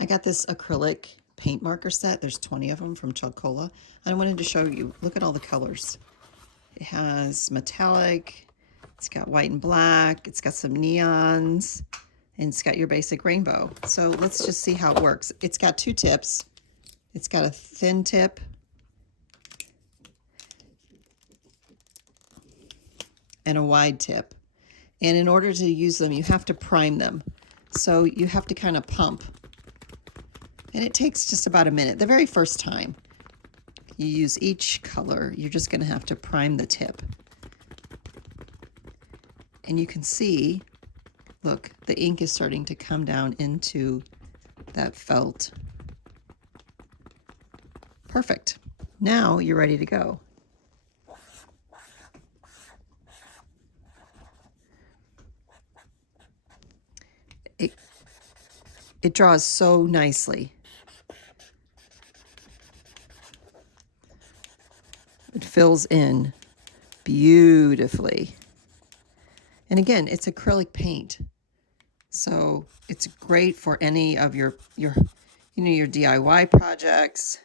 I got this acrylic paint marker set. There's 20 of them from Chocola. And I wanted to show you, look at all the colors. It has metallic, it's got white and black, it's got some neons, and it's got your basic rainbow. So let's just see how it works. It's got two tips. It's got a thin tip and a wide tip. And in order to use them, you have to prime them. So you have to kind of pump. And it takes just about a minute. The very first time you use each color, you're just going to have to prime the tip. And you can see, look, the ink is starting to come down into that felt. Perfect. Now you're ready to go. It draws so nicely. It fills in beautifully. And again, it's acrylic paint. So it's great for any of your DIY projects.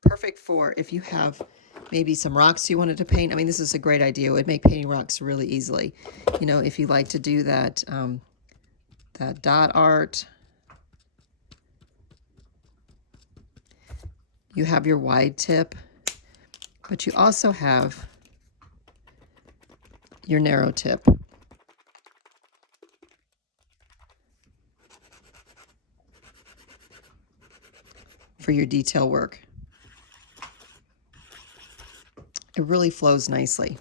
Perfect for if you have maybe some rocks you wanted to paint. I mean, this is a great idea. It would make painting rocks really easily. You know, if you like to do that, that dot art. You have your wide tip, but you also have your narrow tip. For your detail work. It really flows nicely.